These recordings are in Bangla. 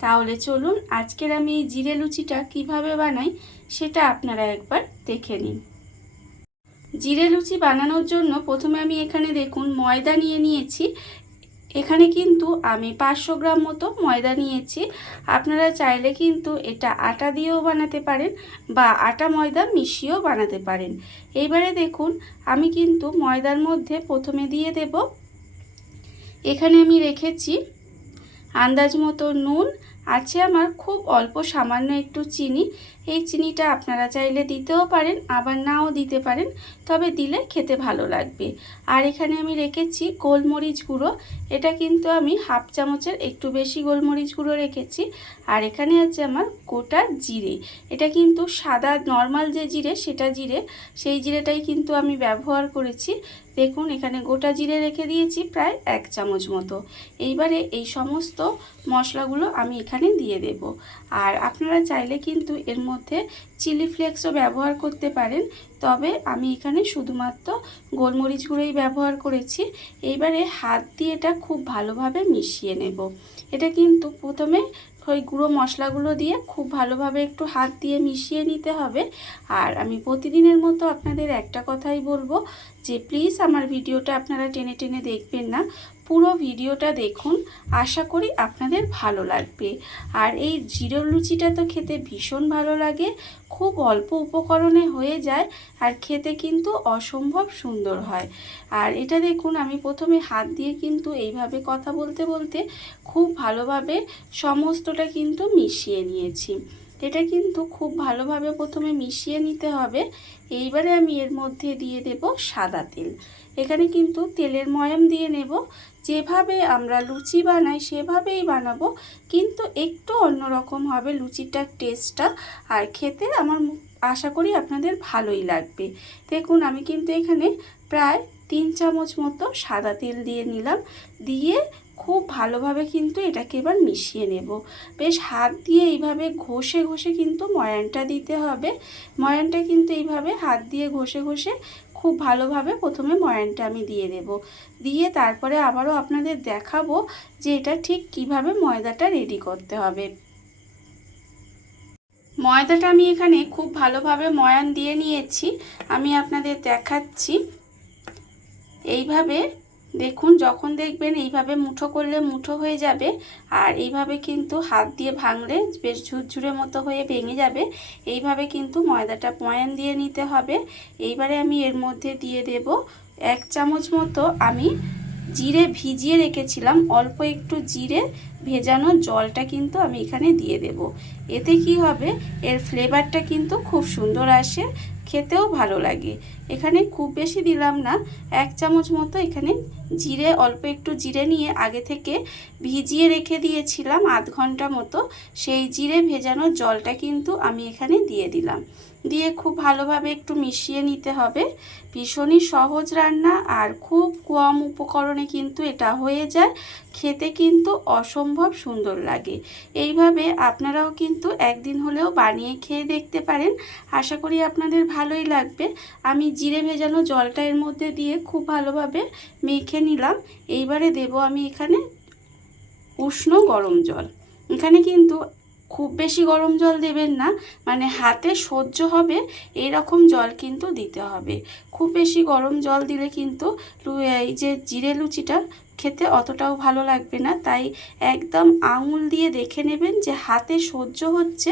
তাহলে চলুন আজকের আমি এই জিরে লুচিটা কীভাবে বানাই সেটা আপনারা একবার দেখে নিন। জিরে লুচি বানানোর জন্য প্রথমে আমি এখানে দেখুন ময়দা নিয়ে নিয়েছি। এখানে কিন্তু আমি পাঁচশো গ্রাম মতো ময়দা নিয়েছি। আপনারা চাইলে কিন্তু এটা আটা দিয়েও বানাতে পারেন বা আটা ময়দা মিশিয়েও বানাতে পারেন। এইবারে দেখুন আমি কিন্তু ময়দার মধ্যে প্রথমে দিয়ে দেব। এখানে আমি রেখেছি আন্দাজ মতো নুন আছে আমার খুব অল্প সামান্য একটু চিনি। এই চিনিটা আপনারা চাইলে দিতেও পারেন, আবার নাও দিতে পারেন, তবে দিলে খেতে ভালো লাগবে। আর এখানে আমি রেখেছি গোলমরিচ গুঁড়ো, এটা কিন্তু আমি হাফ চামচের একটু বেশি গোলমরিচ গুঁড়ো রেখেছি, আর এখানে আছে আমার গোটা জিরে। এটা কিন্তু সাদা নর্মাল যে জিরে, সেটা জিরে, সেই জিরেটাই কিন্তু আমি ব্যবহার করেছি। দেখুন, এখানে গোটা জিরে রেখে দিয়েছি প্রায় এক চামচ মতো। এইবারে এই সমস্ত মশলাগুলো আমি এখানে দিয়ে দেব। আর আপনারা চাইলে কিন্তু এর মধ্যে চিলি ফ্লেক্সও ব্যবহার করতে পারেন। তবে আমি এখানে শুধুমাত্র গোলমরিচ গুঁড়োই ব্যবহার করেছি। এইবারে হাত দিয়ে এটা খুব ভালোভাবে মিশিয়ে নেব। এটা কিন্তু প্রথমে ওই গুঁড়ো মশলাগুলো দিয়ে খুব ভালোভাবে একটু হাত দিয়ে মিশিয়ে নিতে হবে। আর আমি প্রতিদিনের মতো আপনাদের একটা কথাই বলব যে প্লিজ আমার ভিডিওটা আপনারা টেনে টেনে দেখবেন না, পুরো ভিডিওটা দেখুন, আশা করি আপনাদের ভালো লাগবে। আর এই জিরো লুচিটা তো খেতে ভীষণ ভালো লাগে, খুব অল্প উপকরণে হয়ে যায় আর খেতে কিন্তু অসম্ভব সুন্দর হয়। আর এটা দেখুন, আমি প্রথমে হাত দিয়ে কিন্তু এইভাবে কথা বলতে বলতে খুব ভালোভাবে সমস্তটা কিন্তু মিশিয়ে নিয়েছি। এটা কিন্তু খুব ভালোভাবে প্রথমে মিশিয়ে নিতে হবে। এইবারে আমি এর মধ্যে দিয়ে দেব সাদা তেল। এখানে কিন্তু তেলের ময়াম দিয়ে নেব। যেভাবে আমরা লুচি বানাই, সেভাবেই বানাবো। কিন্তু একটু অন্যরকম হবে লুচিটার টেস্টটা। আর খেতে আমার আশা করি আপনাদের ভালোই লাগবে। দেখুন, আমি কিন্তু এখানে প্রায় তিন চামচ মতো সাদা তেল দিয়ে নিলাম। দিয়ে খুব ভালোভাবে কিন্তু এটাকে এবার মিশিয়ে নেব। বেশ হাত দিয়ে এইভাবে ঘষে ঘষে কিন্তু ময়ানটা দিতে হবে। ময়ানটা কিন্তু এইভাবে হাত দিয়ে ঘষে ঘষে খুব ভালোভাবে প্রথমে ময়ানটা আমি দিয়ে দেব। দিয়ে তারপরে আবারও আপনাদের দেখাবো যে এটা ঠিক কীভাবে ময়দাটা রেডি করতে হবে। ময়দাটা আমি এখানে খুব ভালোভাবে ময়ান দিয়ে নিয়েছি। আমি আপনাদের দেখাচ্ছি। এইভাবে দেখুন, যখন দেখবেন এইভাবে মুঠো করলে মুঠো হয়ে যাবে আর এইভাবে কিন্তু হাত দিয়ে ভাঙলে বেশ ঝুরঝুরে মতো হয়ে ভেঙে যাবে। এইভাবে কিন্তু ময়দাটা ময়ান দিয়ে নিতে হবে। এইবারে আমি এর মধ্যে দিয়ে দেব এক চামচ মতো আমি জিরে ভিজিয়ে রেখেছিলাম। অল্প একটু জিরে ভেজানো জলটা কিন্তু আমি এখানে দিয়ে দেব। এতে কি হবে? এর ফ্লেভারটা কিন্তু খুব সুন্দর আসে। খেতেও ভালো লাগে। এখানে খুব বেশি দিলাম না, এক চামচ মতো এখানে জিরে, অল্প একটু জিরে নিয়ে আগে থেকে ভিজিয়ে রেখে দিয়েছিলাম আধ ঘণ্টা মতো। সেই জিরে ভেজানোর জলটা কিন্তু আমি এখানে দিয়ে দিলাম। দিয়ে খুব ভালোভাবে একটু মিশিয়ে নিতে হবে। ভীষণই সহজ রান্না আর খুব কম উপকরণে কিন্তু এটা হয়ে যায়। খেতে কিন্তু অসম্ভব সুন্দর লাগে। এইভাবে আপনারাও কিন্তু একদিন হলেও বানিয়ে খেয়ে দেখতে পারেন। আশা করি আপনাদের ভালোই লাগবে। আমি জিরে ভেজানো জলটা এর মধ্যে দিয়ে খুব ভালোভাবে মেখে নিলাম। এইবারে দেব আমি এখানে উষ্ণ গরম জল। এখানে কিন্তু খুব বেশি গরম জল দেবেন না মানে হাতে সহ্য হবে এই রকম জল কিন্তু দিতে হবে। খুব বেশি গরম জল দিলে কিন্তু এই যে জিরে লুচিটা খেতে অতটাও ভালো লাগবে না। তাই একদম আঙুল দিয়ে দেখে নেবেন যে হাতে সহ্য হচ্ছে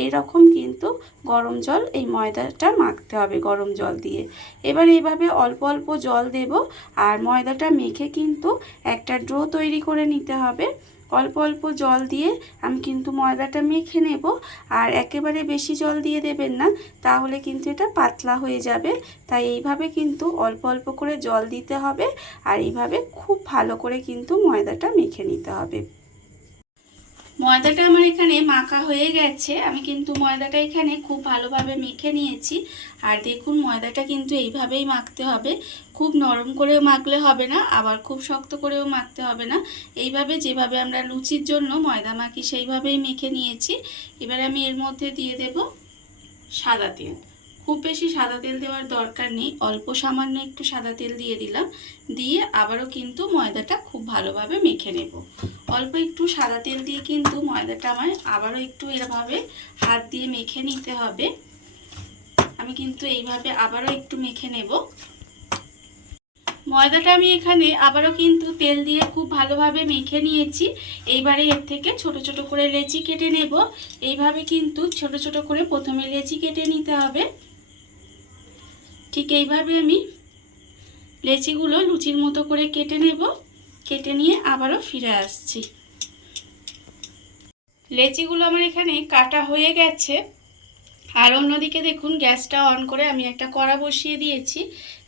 এই রকম কিন্তু গরম জল এই ময়দাটা মাখতে হবে গরম জল দিয়ে। এবার এইভাবে অল্প অল্প জল দেব আর ময়দাটা মেখে কিন্তু একটা ড্রো তৈরি করে নিতে হবে। অল্প অল্প জল দিয়ে আমি কিন্তু ময়দাটা মেখে নেব। আর একেবারে বেশি জল দিয়ে দেবেন না, তাহলে কিন্তু এটা পাতলা হয়ে যাবে। তাই এইভাবে কিন্তু অল্প অল্প করে জল দিতে হবে। আর এইভাবে খুব ভালো করে কিন্তু ময়দাটা মেখে নিতে হবে। ময়দাটা আমার এখানে মাখা হয়ে গেছে। আমি কিন্তু ময়দাটা এখানে খুব ভালোভাবে মেখে নিয়েছি। আর দেখুন, ময়দাটা কিন্তু এইভাবেই মাখতে হবে। খুব নরম করেও মাখলে হবে না, আবার খুব শক্ত করেও মাখতে হবে না। এইভাবে যেভাবে আমরা লুচির জন্য ময়দা মাখি, সেইভাবেই মেখে নিয়েছি। এবার আমি এর মধ্যে দিয়ে দেব সাদা তেল। খুব বেশি সাদা তেল দেওয়ার দরকার নেই, অল্প সামান্য একটু সাদা তেল দিয়ে দিলাম, দিয়ে আবারও কিন্তু ময়দাটা খুব ভালোভাবে মেখে নেব। অল্প একটু সাদা তেল দিয়ে কিন্তু ময়দাটা আমার আবারও একটু এভাবে হাত দিয়ে মেখে নিতে হবে। আমি কিন্তু এইভাবে আবারও একটু মেখে নেব। ময়দাটা আমি এখানে আবারও কিন্তু তেল দিয়ে খুব ভালোভাবে মেখে নিয়েছি। এইবারে এর থেকে ছোট ছোট করে লেচি কেটে নেব। এইভাবে কিন্তু ছোট ছোট করে প্রথমে লেচি কেটে নিতে হবে। ঠিক এইভাবে আমি লেচিগুলো লুচির মতো করে কেটে নেব। কেটে নিয়ে আবারও ফিরে আসছি। লেচিগুলো আমার এখানে কাটা হয়ে গেছে। আর অন্যদিকে দেখুন, গ্যাসটা অন করে আমি একটা কড়া বসিয়ে দিয়েছি।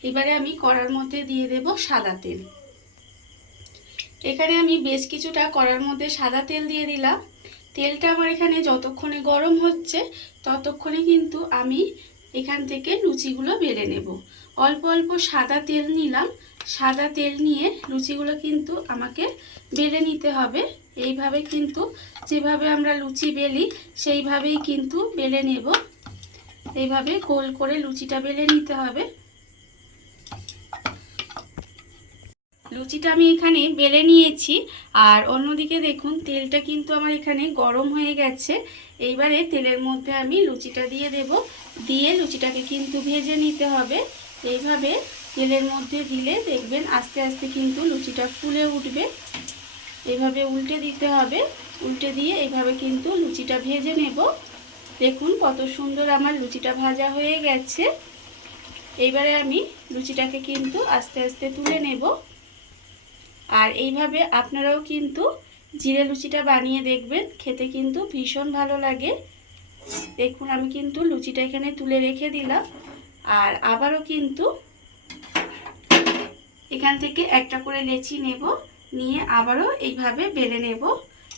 এবারে আমি কড়ার মধ্যে দিয়ে দেব সাদা তেল। এখানে আমি বেশ কিছুটা কড়ার মধ্যে সাদা তেল দিয়ে দিলাম। তেলটা আমার এখানে যতক্ষণে গরম হচ্ছে, ততক্ষণে কিন্তু আমি এখান থেকে লুচিগুলো বেলে নেব। অল্প অল্প সাদা তেল নিলাম। সাদা তেল নিয়ে লুচিগুলো কিন্তু আমাকে বেলে নিতে হবে। এইভাবে কিন্তু যেভাবে আমরা লুচি বেলি, সেইভাবেই কিন্তু বেলে নেব। এইভাবে গোল করে লুচিটা বেলে নিতে হবে। লুচিটা আমি এখানে বেলে নিয়েছি। আর অন্যদিকে দেখুন, তেলটা কিন্তু আমার এখানে গরম হয়ে গেছে। এইবারে তেলের মধ্যে আমি লুচিটা দিয়ে দেব। দিয়ে লুচিটাকে কিন্তু ভেজে নিতে হবে। এইভাবে তেলের মধ্যে দিলে দেখবেন আস্তে আস্তে কিন্তু লুচিটা ফুলে উঠবে। এইভাবে উল্টে দিতে হবে। উল্টে দিয়ে এইভাবে কিন্তু লুচিটা ভেজে নেব। দেখুন কত সুন্দর আমার লুচিটা ভাজা হয়ে গেছে। এইবারে আমি লুচিটাকে কিন্তু আস্তে আস্তে তুলে নেব। আর এইভাবে আপনারাও কিন্তু জিরে লুচিটা বানিয়ে দেখবেন, খেতে কিন্তু ভীষণ ভালো লাগে। দেখুন, আমি কিন্তু লুচিটা এখানে তুলে রেখে দিলাম। আর আবারও কিন্তু এখান থেকে একটা করে লেচি নেব, নিয়ে আবারও এইভাবে বেলে নেব।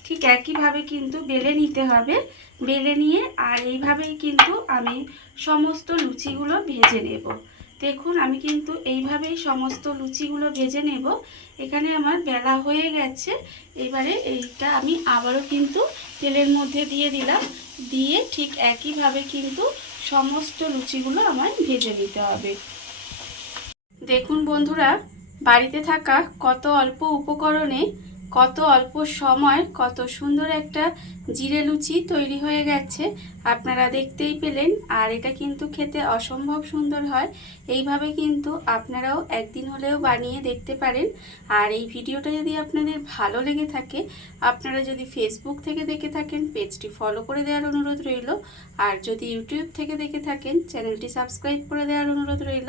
ঠিক একইভাবে কিন্তু বেলে নিতে হবে। বেলে নিয়ে আর এইভাবেই কিন্তু আমি সমস্ত লুচিগুলো ভেজে নেব। দেখুন, আমি কিন্তু এইভাবেই সমস্ত লুচিগুলো ভেজে নেব। এখানে আমার বেলা হয়ে গেছে। এবারে এইটা আমি আবারও কিন্তু তেলের মধ্যে দিয়ে দিলাম। দিয়ে ঠিক একইভাবে কিন্তু সমস্ত লুচিগুলো আমার ভেজে নিতে হবে। দেখুন বন্ধুরা, বাড়িতে থাকা কত অল্প উপকরণে কত অল্প সময়, কত সুন্দর একটা জিরে লুচি তৈরি হয়ে গেছে। আপনারা দেখতেই পেলেন, আর এটা কিন্তু খেতে অসম্ভব সুন্দর হয়। এইভাবে কিন্তু আপনারাও একদিন হলেও বানিয়ে দেখতে পারেন। আর এই ভিডিওটা যদি আপনাদের ভালো লেগে থাকে, আপনারা যদি ফেসবুক থেকে দেখে থাকেন, পেজটি ফলো করে দেওয়ার অনুরোধ রইল। আর যদি ইউটিউব থেকে দেখে থাকেন, চ্যানেলটি সাবস্ক্রাইব করে দেওয়ার অনুরোধ রইল।